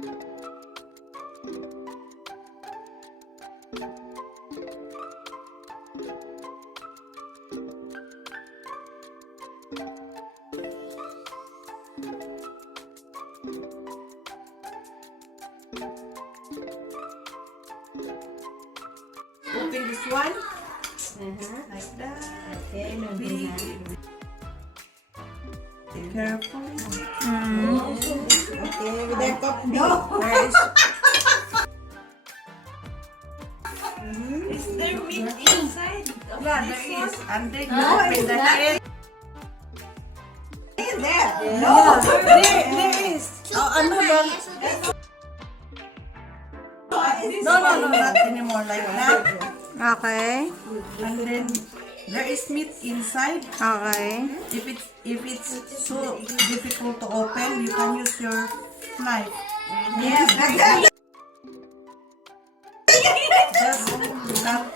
Open this one. Like that. Okay, no Big. Carefully. Okay, with the cup. Guys. Is there meat inside? Yeah, there is. And then you open the head. There. No, there is. Ano ba? No, not anymore like that. Okay. And then there is meat inside. Okay. If it's so difficult to open, you can use your knife. Yeah, that's Just cut.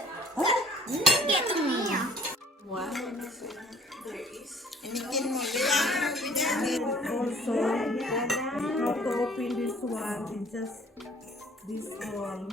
Also, how to open this one is just this one.